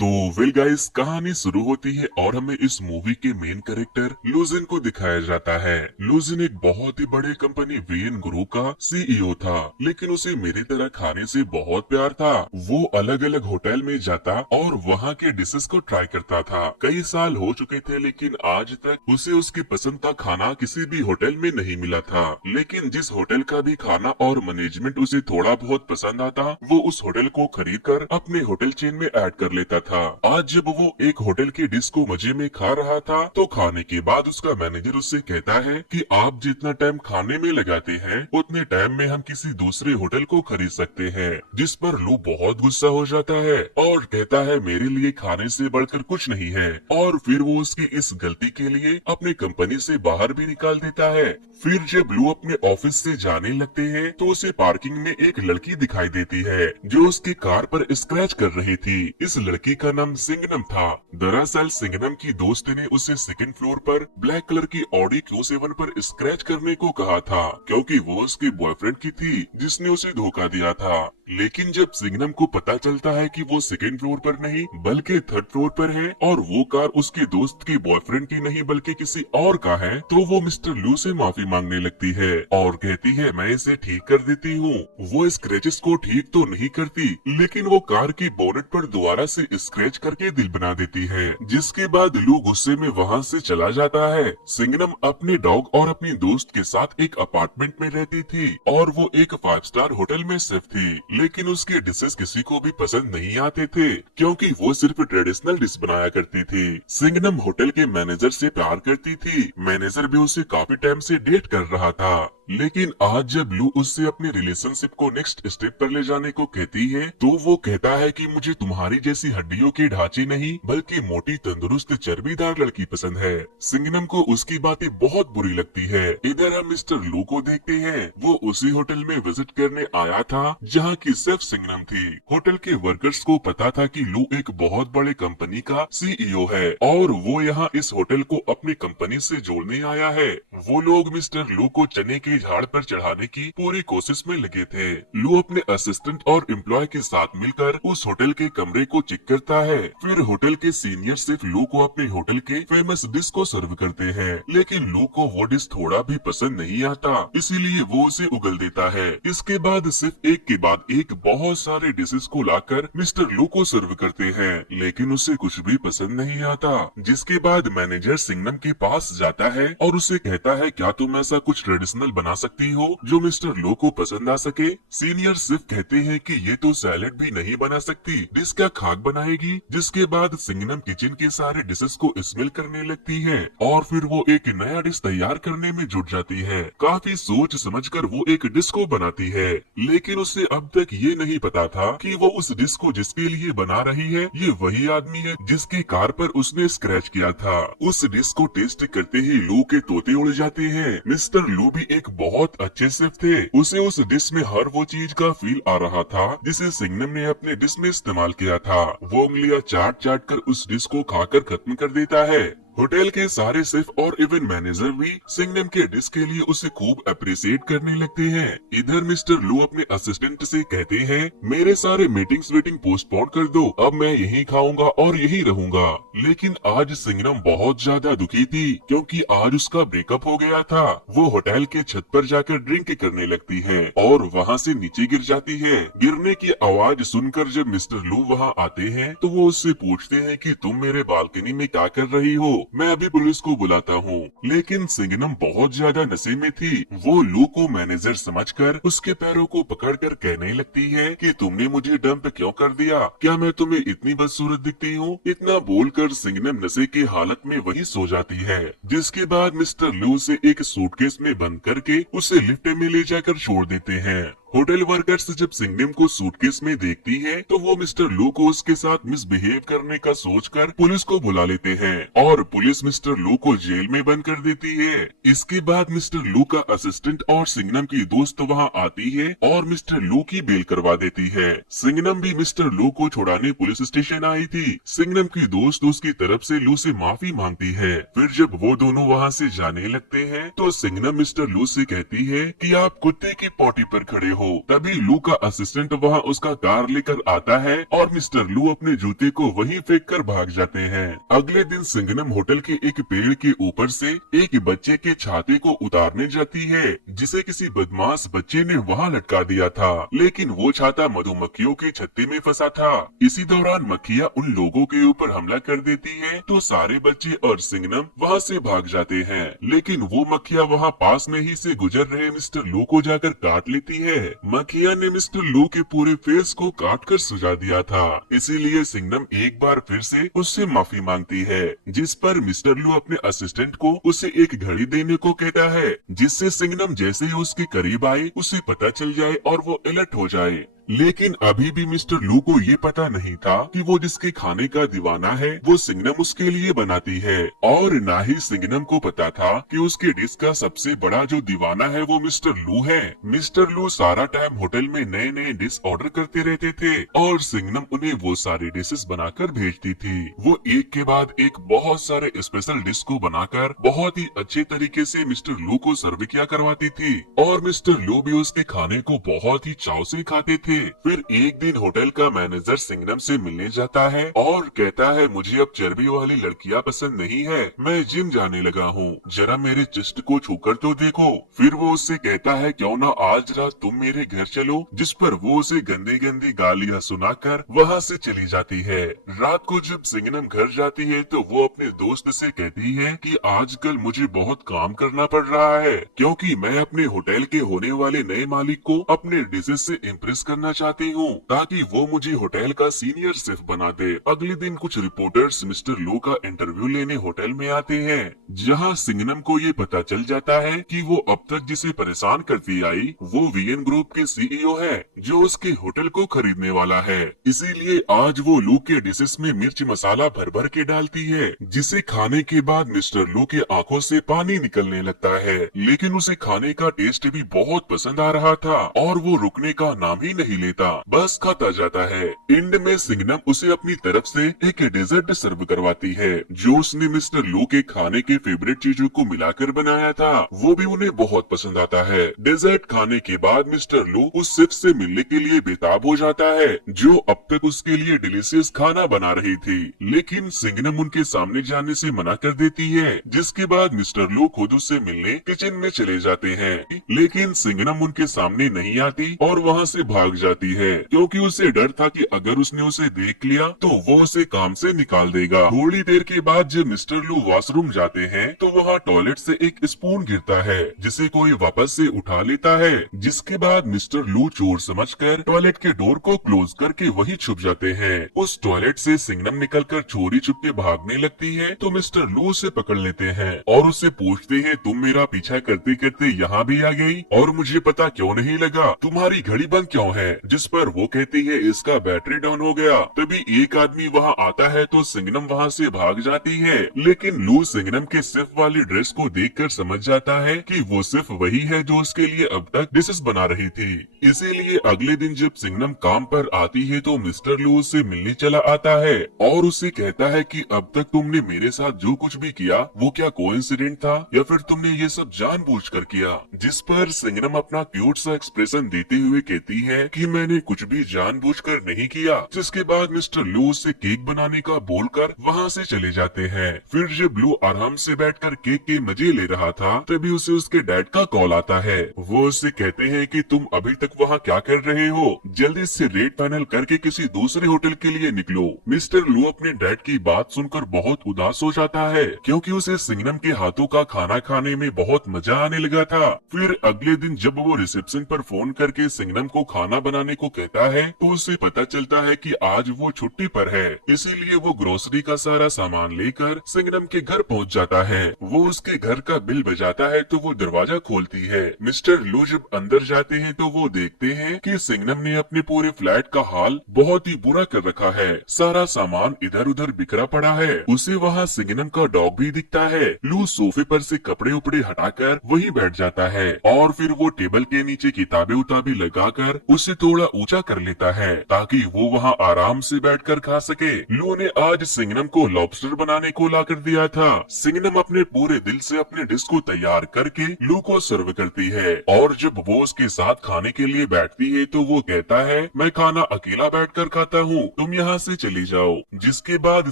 तो well guys, कहानी शुरू होती है और हमें इस मूवी के मेन कैरेक्टर लूजिन को दिखाया जाता है। लूजिन एक बहुत ही बड़े कंपनी वीएन ग्रुप का सीईओ था, लेकिन उसे मेरी तरह खाने से बहुत प्यार था। वो अलग अलग होटल में जाता और वहाँ के डिशेस को ट्राई करता था। कई साल हो चुके थे, लेकिन आज तक उसे उसकी पसंद का खाना किसी भी होटल में नहीं मिला था। लेकिन जिस होटल का भी खाना और मैनेजमेंट उसे थोड़ा बहुत पसंद आता, वो उस होटल को खरीद कर अपने होटल चेन में ऐड कर लेता था। आज जब वो एक होटल की डिश को मजे में खा रहा था, तो खाने के बाद उसका मैनेजर उससे कहता है कि आप जितना टाइम खाने में लगाते हैं, उतने टाइम में हम किसी दूसरे होटल को खरीद सकते हैं। जिस पर लू बहुत गुस्सा हो जाता है और कहता है मेरे लिए खाने से बढ़कर कुछ नहीं है, और फिर वो उसकी इस गलती के लिए अपनी कंपनी से बाहर भी निकाल देता है। फिर जब लू अपने ऑफिस से जाने लगते हैं, तो उसे पार्किंग में एक लड़की दिखाई देती है जो उसकी कार पर स्क्रैच कर रही थी। इस लड़की का नाम सिंगनम था। दरअसल सिंगनम की दोस्त ने उसे सेकंड फ्लोर पर ब्लैक कलर की ऑडी Q7 पर स्क्रैच करने को कहा था, क्योंकि वो उसके बॉयफ्रेंड की थी जिसने उसे धोखा दिया था। लेकिन जब सिंगनम को पता चलता है कि वो सेकंड फ्लोर पर नहीं बल्कि थर्ड फ्लोर पर है और वो कार उसके दोस्त के बॉयफ्रेंड की नहीं बल्कि किसी और का है, तो वो मिस्टर लू से माफी मांगने लगती है और कहती है मैं इसे ठीक कर देती हूँ। वो स्क्रैचेस को ठीक तो नहीं करती, लेकिन वो कार की बोनेट पर दोबारा से स्क्रैच करके दिल बना देती है, जिसके बाद लू गुस्से में वहाँ से चला जाता है। सिंगनम अपने डॉग और अपनी दोस्त के साथ एक अपार्टमेंट में रहती थी और वो एक 5 स्टार होटल में सेफ थी। लेकिन उसके डिशेस किसी को भी पसंद नहीं आते थे, क्योंकि वो सिर्फ ट्रेडिशनल डिश बनाया करती थी। सिंगनम होटल के मैनेजर से प्यार करती थी। मैनेजर भी उसे काफी टाइम से डेट कर रहा था। लेकिन आज जब लू उससे अपने रिलेशनशिप को नेक्स्ट स्टेप पर ले जाने को कहती है, तो वो कहता है कि मुझे तुम्हारी जैसी हड्डियों के ढांचे नहीं बल्कि मोटी तंदुरुस्त चर्बीदार लड़की पसंद है। सिंगनम को उसकी बातें बहुत बुरी लगती है। इधर हम मिस्टर लू को देखते हैं। वो उसी होटल में विजिट करने आया था जहाँ की सिर्फ सिंगनम थी। होटल के वर्कर्स को पता था कि लू एक बहुत बड़े कंपनी का सीईओ है और वो यहाँ इस होटल को अपनी कंपनी से जोड़ने आया है। वो लोग मिस्टर लू को चने के झाड़ पर चढ़ाने की पूरी कोशिश में लगे थे। लू अपने असिस्टेंट और एम्प्लॉय के साथ मिलकर उस होटल के कमरे को चेक करता है। फिर होटल के सीनियर सिर्फ लू को अपने होटल के फेमस डिश को सर्व करते हैं, लेकिन लू को वो डिश थोड़ा भी पसंद नहीं आता, इसीलिए वो उसे उगल देता है। इसके बाद सिर्फ एक के बाद एक बहुत सारे डिशेस को लाकर मिस्टर लू को सर्व करते हैं, लेकिन उसे कुछ भी पसंद नहीं आता। जिसके बाद मैनेजर सिंगनम के पास जाता है और उसे कहता है क्या तुम ऐसा कुछ ट्रेडिशनल बना सकती हो जो मिस्टर लो को पसंद आ सके। सीनियर सिर्फ कहते हैं कि ये तो सैलेड भी नहीं बना सकती, डिश क्या खाक बनाएगी। जिसके बाद सिंगनम किचन के सारे डिशेस को स्मेल करने लगती है और फिर वो एक नया डिश तैयार करने में जुट जाती है। काफी सोच समझकर वो एक डिश को बनाती है, लेकिन उसे अब तक ये नहीं पता था कि वो उस डिश को जिसके लिए बना रही है ये वही आदमी है जिसके कार पर उसने स्क्रैच किया था। उस डिश को टेस्ट करते ही लू के तोते उड़ जाते हैं। मिस्टर लू भी एक बहुत अच्छे शेफ थे। उसे उस डिश में हर वो चीज का फील आ रहा था जिसे सिंगनम ने अपने डिश में इस्तेमाल किया था। वो उंगलियां चाट चाट कर उस डिश को खाकर खत्म कर देता है। होटल के सारे शेफ और इवेंट मैनेजर भी सिंगनम के डिश के लिए उसे खूब अप्रिशिएट करने लगते हैं। इधर मिस्टर लू अपने असिस्टेंट से कहते हैं मेरे सारे मीटिंग्स पोस्टपोन कर दो, अब मैं यहीं खाऊंगा और यहीं रहूंगा। लेकिन आज सिंगनम बहुत ज्यादा दुखी थी, क्योंकि आज उसका ब्रेकअप हो गया था। वो होटल के छत पर जाकर ड्रिंक करने लगती है और वहाँ से नीचे गिर जाती है। गिरने की आवाज सुनकर जब मिस्टर लू वहाँ आते हैं, तो वो उससे पूछते हैं कि तुम मेरे बालकनी में क्या कर रही हो, मैं अभी पुलिस को बुलाता हूँ। लेकिन सिंगनम बहुत ज्यादा नशे में थी। वो लू को मैनेजर समझकर उसके पैरों को पकड़कर कहने लगती है कि तुमने मुझे डंप क्यों कर दिया, क्या मैं तुम्हें इतनी बदसूरत दिखती हूँ। इतना बोलकर सिंगनम नशे की हालत में वहीं सो जाती है। जिसके बाद मिस्टर लू से एक सूटकेस में बंद करके उसे लिफ्ट में ले जाकर छोड़ देते हैं। होटल वर्कर्स जब सिंगनम को सूटकेस में देखती है, तो वो मिस्टर लू को उसके साथ मिसबिहेव करने का सोचकर पुलिस को बुला लेते हैं और पुलिस मिस्टर लू को जेल में बंद कर देती है। इसके बाद मिस्टर लू का असिस्टेंट और सिंगनम की दोस्त वहाँ आती है और मिस्टर लू की बेल करवा देती है। सिंगनम भी मिस्टर लू को छुड़ाने पुलिस स्टेशन आई थी। सिंगनम की दोस्त उसकी तरफ से लू से माफी मांगती है। फिर जब वो दोनों वहाँ से जाने लगते हैं, तो सिंगनम मिस्टर लू से कहती है कि आप कुत्ते की पॉटी पर खड़े हो। तभी लू का असिस्टेंट वहाँ उसका कार लेकर आता है और मिस्टर लू अपने जूते को वहीं फेंक कर भाग जाते हैं। अगले दिन सिंघनम होटल के एक पेड़ के ऊपर से एक बच्चे के छाते को उतारने जाती है, जिसे किसी बदमाश बच्चे ने वहाँ लटका दिया था, लेकिन वो छाता मधुमक्खियों के छत्ते में फंसा था। इसी दौरान मक्खियाँ उन लोगों के ऊपर हमला कर देती है, तो सारे बच्चे और सिंघनम वहाँ से भाग जाते हैं, लेकिन वो मक्खियाँ वहाँ पास में ही से गुजर रहे मिस्टर लू को जाकर काट लेती है। मक्खियाँ ने मिस्टर लू के पूरे फेस को काट कर सुझा दिया था, इसीलिए सिंघनम एक बार फिर से उससे माफी मांगती है, जिस पर मिस्टर लू अपने असिस्टेंट को उसे एक घड़ी देने को कहता है, जिससे सिंघनम जैसे ही उसके करीब आए उसे पता चल जाए और वो अलर्ट हो जाए। लेकिन अभी भी मिस्टर लू को ये पता नहीं था कि वो जिसके खाने का दीवाना है वो सिंघनम उसके लिए बनाती है, और ना ही सिंघनम को पता था कि उसके डिश का सबसे बड़ा जो दीवाना है वो मिस्टर लू है। मिस्टर लू सारा टाइम होटल में नए नए डिश ऑर्डर करते रहते थे और सिंघनम उन्हें वो सारी डिशेस बनाकर भेजती थी। वो एक के बाद एक बहुत सारे स्पेशल डिश को बनाकर बहुत ही अच्छे तरीके से मिस्टर लू को सर्व किया करवाती थी, और मिस्टर लू भी उसके खाने को बहुत ही चाव से खाते थे। फिर एक दिन होटल का मैनेजर सिंघनम से मिलने जाता है और कहता है, मुझे अब चर्बी वाली लड़कियां पसंद नहीं है, मैं जिम जाने लगा हूँ, जरा मेरे चेस्ट को छूकर तो देखो। फिर वो उससे कहता है, क्यों ना आज रात तुम मेरे घर चलो, जिस पर वो उसे गंदी गंदी गालियाँ सुनाकर वहाँ से चली जाती है। रात को जब सिंघनम घर जाती है तो वो अपने दोस्त से कहती है कि आजकल मुझे बहुत काम करना पड़ रहा है, क्योंकि मैं अपने होटल के होने वाले नए मालिक को अपने डिशेस से इम्प्रेस करना चाहती हूँ, ताकि वो मुझे होटल का सीनियर शेफ बना दे। अगले दिन कुछ रिपोर्टर्स मिस्टर लू का इंटरव्यू लेने होटल में आते हैं, जहाँ सिंघनम को ये पता चल जाता है कि वो अब तक जिसे परेशान करती आई वो वीएन ग्रुप के सीईओ है, जो उसके होटल को खरीदने वाला है। इसीलिए आज वो लू के डिशेस में मिर्च मसाला भर भर के डालती है, जिसे खाने के बाद मिस्टर लू के आंखों से पानी निकलने लगता है। लेकिन उसे खाने का टेस्ट भी बहुत पसंद आ रहा था और वो रुकने का नाम ही नहीं लेता, बस खाता जाता है। एंड में सिंघनम उसे अपनी तरफ से एक डेजर्ट सर्व करवाती है, जो उसने मिस्टर लू के खाने के फेवरेट चीजों को मिलाकर बनाया था। वो भी उन्हें बहुत पसंद आता है। डेजर्ट खाने के बाद मिस्टर लू उस शेफ से मिलने के लिए बेताब हो जाता है, जो अब तक उसके लिए डिलीशियस खाना बना रही थी। लेकिन सिंघनम उनके सामने जाने से मना कर देती है, जिसके बाद मिस्टर लू खुद उससे मिलने किचन में चले जाते हैं। लेकिन सिंघनम उनके सामने नहीं आती और वहाँ से भाग जाती है, क्योंकि उसे डर था कि अगर उसने उसे देख लिया तो वो उसे काम से निकाल देगा। थोड़ी देर के बाद जब मिस्टर लू वॉशरूम जाते हैं तो वहाँ टॉयलेट से एक स्पून गिरता है, जिसे कोई वापस से उठा लेता है, जिसके बाद मिस्टर लू चोर समझकर टॉयलेट के डोर को क्लोज करके वही छुप जाते हैं। उस टॉयलेट से सिंघनम निकलकर चोरी चुपके भागने लगती है, तो मिस्टर लू उसे पकड़ लेते हैं और उससे पूछते हैं, तुम मेरा पीछा करते करते यहाँ भी आ गई और मुझे पता क्यों नहीं लगा, तुम्हारी घड़ी बंद क्यों है? जिस पर वो कहती है, इसका बैटरी डाउन हो गया। तभी एक आदमी वहाँ आता है तो सिंघनम वहाँ से भाग जाती है, लेकिन लू सिंघनम के शेफ वाली ड्रेस को देखकर समझ जाता है कि वो सिर्फ वही है जो उसके लिए अब तक डिशेस बना रही थी। इसीलिए अगले दिन जब सिंघनम काम पर आती है तो मिस्टर लू उससे मिलने चला आता है और उसे कहता है कि अब तक तुमने मेरे साथ जो कुछ भी किया वो क्या कोइंसिडेंट था या फिर तुमने ये सब जानबूझकर किया? जिस पर सिंघनम अपना क्यूट सा एक्सप्रेशन देते हुए कहती है कि मैंने कुछ भी जानबूझकर नहीं किया। जिसके बाद मिस्टर लू उससे केक बनाने का बोलकर वहाँ से चले जाते हैं। फिर जब लू आराम से बैठकर केक के मजे ले रहा था तभी उसे उसके डैड का कॉल आता है। वो उससे कहते हैं कि तुम अभी तक वहाँ क्या कर रहे हो, जल्दी से रेट फाइनल करके किसी दूसरे होटल के लिए निकलो। मिस्टर लू अपने डैड की बात सुनकर बहुत उदास हो जाता है, क्योंकि उसे सिंघनम के हाथों का खाना खाने में बहुत मजा आने लगा था। फिर अगले दिन जब वो रिसेप्शन पर फोन करके सिंघनम को खाना बनाने को कहता है तो उसे पता चलता है कि आज वो छुट्टी पर है, इसीलिए वो ग्रोसरी का सारा सामान लेकर सिंघनम के घर पहुंच जाता है। वो उसके घर का बिल बजाता है तो वो दरवाजा खोलती है। मिस्टर लू जब अंदर जाते हैं तो वो देखते हैं कि सिंघनम ने अपने पूरे फ्लैट का हाल बहुत ही बुरा कर रखा है। सारा सामान इधर उधर बिखरा पड़ा है। उसे वहाँ सिंघनम का डॉग भी दिखता है। लू सोफे पर से कपड़े उपड़े हटाकर वहीं बैठ जाता है और फिर वो टेबल के नीचे किताबें उताबें लगाकर उसे थोड़ा ऊंचा कर लेता है ताकि वो वहाँ आराम से बैठकर खा सके। लू ने आज सिंगनम को लॉबस्टर बनाने को ला कर दिया था। सिंगनम अपने पूरे दिल से अपने डिश को तैयार करके लू को सर्व करती है और जब वो उसके साथ खाने के लिए बैठती है तो वो कहता है, मैं खाना अकेला बैठकर खाता हूँ, तुम यहाँ से चली जाओ। जिसके बाद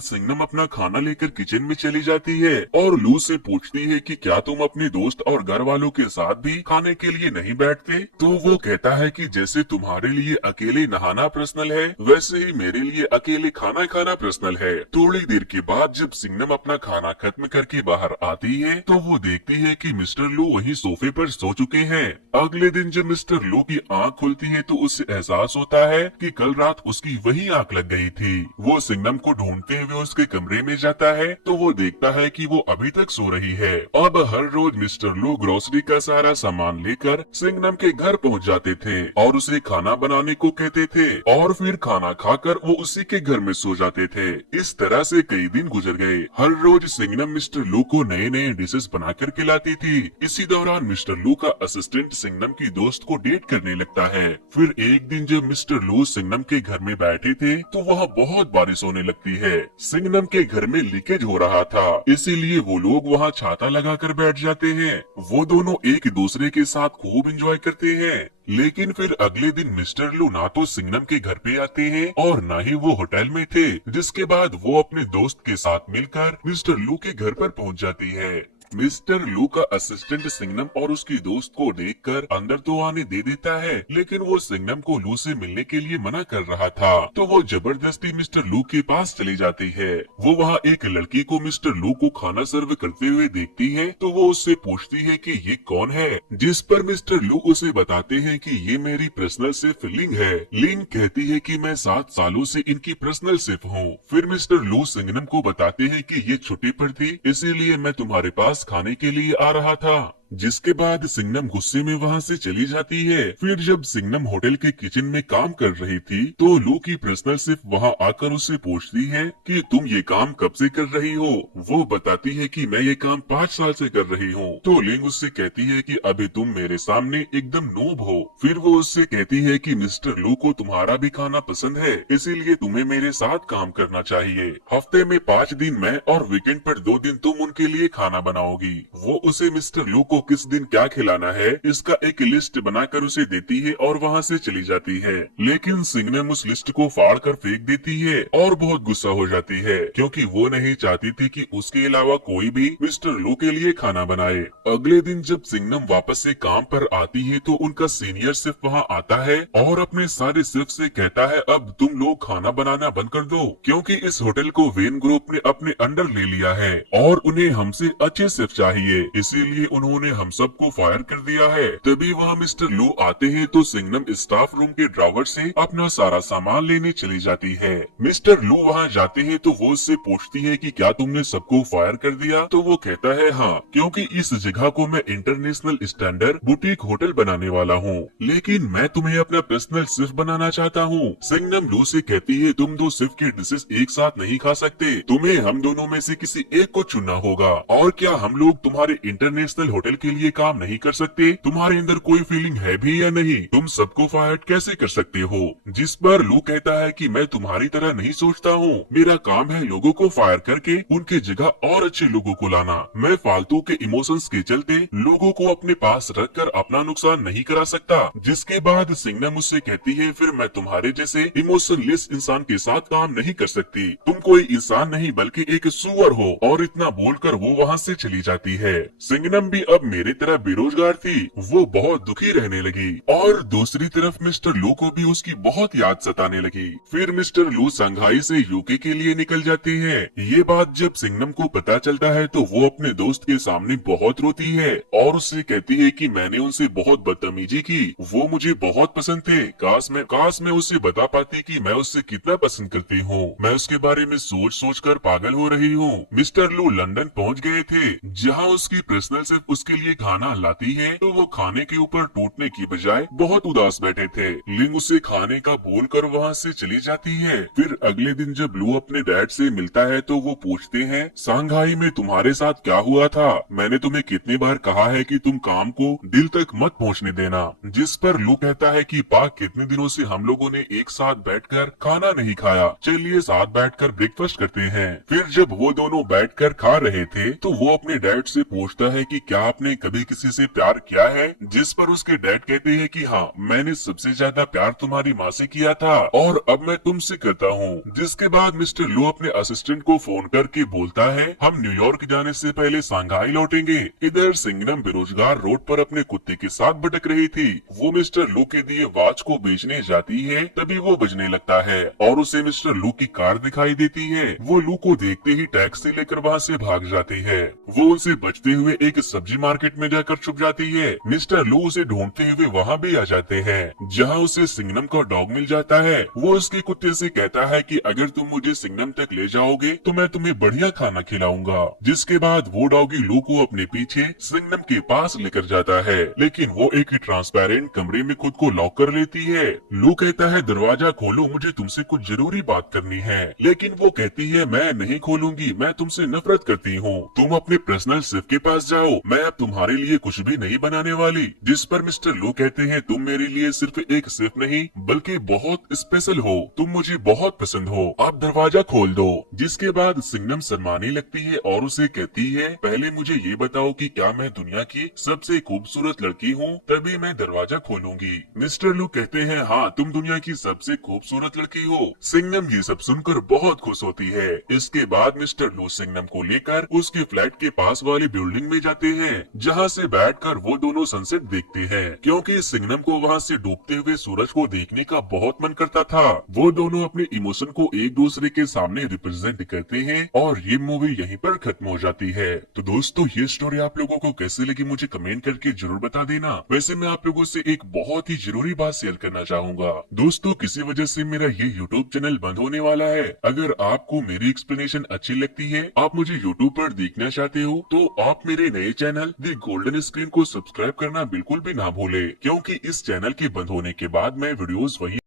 सिंगनम अपना खाना लेकर किचन में चली जाती है और लू से पूछती है कि क्या तुम अपने दोस्त और घर वालों के साथ भी खाने के लिए नहीं बैठते? तो वो कहता है कि जैसे तुम्हारे लिए अकेले नहाना पर्सनल है, वैसे ही मेरे लिए अकेले खाना खाना पर्सनल है। थोड़ी देर के बाद जब सिंगनम अपना खाना खत्म करके बाहर आती है तो वो देखती है कि मिस्टर लू वहीं सोफे पर सो चुके हैं। अगले दिन जब मिस्टर लू की आंख खुलती है तो उसे एहसास होता है कि कल रात उसकी वही आंख लग गई थी। वो सिंगनम को ढूंढते हुए उसके कमरे में जाता है तो वो देखता है कि वो अभी तक सो रही है। अब हर रोज मिस्टर लू ग्रोसरी का सारा सामान लेकर सिंगनम के घर पहुंच जाते थे और उसे खाना बनाने को कहते थे और फिर खाना खाकर वो उसी के घर में सो जाते थे। इस तरह से कई दिन गुजर गए। हर रोज सिंगनम मिस्टर लू को नए नए डिशेस बनाकर खिलाती थी। इसी दौरान मिस्टर लू का असिस्टेंट सिंगनम की दोस्त को डेट करने लगता है। फिर एक दिन जब मिस्टर लू सिंगनम के घर में बैठे थे तो वहाँ बहुत बारिश होने लगती है। सिंगनम के घर में लीकेज हो रहा था, इसीलिए वो लोग वहाँ छाता लगाकर बैठ जाते हैं। वो दोनों एक दूसरे के साथ खूब एंजॉय करते हैं। लेकिन फिर अगले दिन मिस्टर लू ना तो सिंगनम के घर पे आते हैं और न ही वो होटल में थे। जिसके बाद वो अपने दोस्त के साथ मिलकर मिस्टर लू के घर पर पहुंच जाती है। मिस्टर लू का असिस्टेंट सिंगनम और उसकी दोस्त को देखकर अंदर तो आने दे देता है, लेकिन वो सिंगनम को लू से मिलने के लिए मना कर रहा था तो वो जबरदस्ती मिस्टर लू के पास चली जाती है। वो वहाँ एक लड़की को मिस्टर लू को खाना सर्व करते हुए देखती है तो वो उससे पूछती है कि ये कौन है, जिस पर मिस्टर लू उसे बताते हैं कि ये मेरी पर्सनल शेफ लिंग है। लिंग कहती है कि मैं 7 सालों से इनकी पर्सनल शेफ हूँ। फिर मिस्टर लू सिंगनम को बताते हैं कि ये छुट्टी पर थी, इसीलिए मैं तुम्हारे पास खाने के लिए आ रहा था। जिसके बाद सिंगनम गुस्से में वहाँ से चली जाती है। फिर जब सिंगनम होटल के किचन में काम कर रही थी तो लू की पर्सनल शेफ वहाँ आकर उससे पूछती है कि तुम ये काम कब से कर रही हो। वो बताती है कि मैं ये काम 5 साल से कर रही हूँ। तो लिंग उससे कहती है कि अभी तुम मेरे सामने एकदम नूब हो। फिर वो उससे कहती है कि मिस्टर लू को तुम्हारा भी खाना पसंद है, इसीलिए तुम्हें मेरे साथ काम करना चाहिए। हफ्ते में 5 दिन मैं और वीकेंड पर 2 दिन तुम उनके लिए खाना बनाओगी। वो उसे मिस्टर लू को किस दिन क्या खिलाना है इसका एक लिस्ट बनाकर उसे देती है और वहाँ से चली जाती है। लेकिन सिंगनम उस लिस्ट को फाड़ कर फेंक देती है और बहुत गुस्सा हो जाती है क्योंकि वो नहीं चाहती थी कि उसके अलावा कोई भी मिस्टर लू के लिए खाना बनाए। अगले दिन जब सिंगनम वापस से काम पर आती है तो उनका सीनियर शेफ वहाँ आता है और अपने सारे शेफ से कहता है अब तुम लोग खाना बनाना बंद कर दो क्योंकि इस होटल को वेन ग्रुप ने अपने अंडर ले लिया है और उन्हें हमसे अच्छे शेफ चाहिए, इसीलिए उन्होंने हम सबको फायर कर दिया है। तभी वहाँ मिस्टर लू आते हैं तो सिंगनम स्टाफ रूम के ड्रॉवर से अपना सारा सामान लेने चली जाती है। मिस्टर लू वहाँ जाते हैं तो वो उससे पूछती है कि क्या तुमने सबको फायर कर दिया। तो वो कहता है हाँ, क्योंकि इस जगह को मैं इंटरनेशनल स्टैंडर्ड बुटीक होटल बनाने वाला हूँ, लेकिन मैं तुम्हें अपना पर्सनल शेफ बनाना चाहता हूँ। सिंगनम लू से कहती है तुम 2 शेफ की डिशेस एक साथ नहीं खा सकते, तुम्हें हम दोनों में से किसी एक को चुनना होगा। और क्या हम लोग तुम्हारे इंटरनेशनल होटल के लिए काम नहीं कर सकते? तुम्हारे अंदर कोई फीलिंग है भी या नहीं? तुम सबको फायर कैसे कर सकते हो? जिस पर लू कहता है कि मैं तुम्हारी तरह नहीं सोचता हूँ, मेरा काम है लोगों को फायर करके उनके जगह और अच्छे लोगों को लाना। मैं फालतू के इमोशंस के चलते लोगों को अपने पास रखकर अपना नुकसान नहीं करा सकता। जिसके बाद सिंगनम मुझसे कहती है फिर मैं तुम्हारे जैसे इमोशनलेस इंसान के साथ काम नहीं कर सकती, तुम कोई इंसान नहीं बल्कि एक सुअर हो। और इतना बोलकर वो वहाँ से चली जाती है। सिंगनम भी अब मेरी तरह बेरोजगार थी, वो बहुत दुखी रहने लगी और दूसरी तरफ मिस्टर लू को भी उसकी बहुत याद सताने लगी। फिर मिस्टर लू संघाई से यूके के लिए निकल जाते हैं। ये बात जब सिंगनम को पता चलता है तो वो अपने दोस्त के सामने बहुत रोती है और उससे कहती है कि मैंने उनसे बहुत बदतमीजी की, वो मुझे बहुत पसंद थे, काश मैं उससे बता पाती कि मैं उससे कितना पसंद करती हूँ। मैं उसके बारे में सोच कर पागल हो रही हूँ। मिस्टर लू लंदन पहुँच गए थे जहाँ उसकी पर्सनल शेफ उसके लिए खाना लाती है तो वो खाने के ऊपर टूटने की बजाय बहुत उदास बैठे थे। लिंग उसे खाने का बोलकर वहाँ से चली जाती है। फिर अगले दिन जब लू अपने डैड से मिलता है तो वो पूछते हैं, सांघाई में तुम्हारे साथ क्या हुआ था? मैंने तुम्हें कितनी बार कहा है कि तुम काम को दिल तक मत पहुंचने देना। जिस पर लू कहता है कि पाक कितने दिनों से हम लोगों ने एक साथ बैठकर खाना नहीं खाया, चलिए साथ बैठकर ब्रेकफास्ट करते हैं। फिर जब वो दोनों बैठकर खा रहे थे तो वो अपने डैड से पूछता है कि क्या आपने कभी किसी से प्यार किया है? जिस पर उसके डैड कहते हैं कि हाँ, मैंने सबसे ज्यादा प्यार तुम्हारी माँ से किया था और अब मैं तुमसे करता हूँ। जिसके बाद मिस्टर लू अपने असिस्टेंट को फोन करके बोलता है, हम न्यूयॉर्क जाने से पहले सांघाई लौटेंगे। इधर सिंगनम बेरोजगार रोड पर अपने कुत्ते के साथ भटक रही थी। वो मिस्टर लू के दिए वॉच को बेचने जाती है, तभी वो बजने लगता है और उसे मिस्टर लू की कार दिखाई देती है। वो लू को देखते ही टैक्सी लेकर वहाँ से भाग जाती है। वो उनसे बचते हुए एक सब्जी मार्केट में जाकर छुप जाती है। मिस्टर लू उसे ढूंढते हुए वहाँ भी आ जाते हैं, जहाँ उसे सिंगनम का डॉग मिल जाता है। वो उसके कुत्ते से कहता है कि अगर तुम मुझे सिंगनम तक ले जाओगे तो मैं तुम्हें बढ़िया खाना खिलाऊंगा। जिसके बाद वो डॉगी लू को अपने पीछे सिंगनम के पास लेकर जाता है, लेकिन वो एक ट्रांसपेरेंट कमरे में खुद को लॉक कर लेती है। लू कहता है, दरवाजा खोलो, मुझे तुमसे कुछ जरूरी बात करनी है। लेकिन वो कहती है, मैं नहीं खोलूंगी, मैं तुमसे नफरत करती हूँ। तुम अपने पर्सनल शेफ के पास जाओ, मैं अब तुम्हारे लिए कुछ भी नहीं बनाने वाली। जिस पर मिस्टर लू कहते हैं, तुम मेरे लिए सिर्फ एक शेफ नहीं बल्कि बहुत स्पेशल हो, तुम मुझे बहुत पसंद हो, आप दरवाजा खोल दो। जिसके बाद सिंगनम शर्माने लगती है और उसे कहती है, पहले मुझे ये बताओ कि क्या मैं दुनिया की सबसे खूबसूरत लड़की हूँ, तभी मैं दरवाजा खोलूंगी। मिस्टर लू कहते हैं, हाँ तुम दुनिया की सबसे खूबसूरत लड़की हो। सिंगनम ये सब सुनकर बहुत खुश होती है। इसके बाद मिस्टर लू सिंगनम को लेकर उसके फ्लैट के पास वाली बिल्डिंग में जाते हैं, जहाँ से बैठकर वो दोनों सनसेट देखते हैं, क्योंकि सिंगनम को वहाँ से डूबते हुए सूरज को देखने का बहुत मन करता था। वो दोनों अपने इमोशन को एक दूसरे के सामने रिप्रेजेंट करते हैं और ये मूवी यहीं पर खत्म हो जाती है। तो दोस्तों, ये स्टोरी आप लोगों को कैसे लगी मुझे कमेंट करके जरूर बता देना। वैसे मैं आप लोगों से एक बहुत ही जरूरी बात शेयर करना चाहूंगा। दोस्तों, किसी वजह से मेरा ये यूट्यूब चैनल बंद होने वाला है। अगर आपको मेरी एक्सप्लेनेशन अच्छी लगती है, आप मुझे यूट्यूब पर देखना चाहते हो, तो आप मेरे नए चैनल द गोल्डन स्क्रीन को सब्सक्राइब करना बिल्कुल भी ना भूले, क्योंकि इस चैनल के बंद होने के बाद मैं वीडियोस वही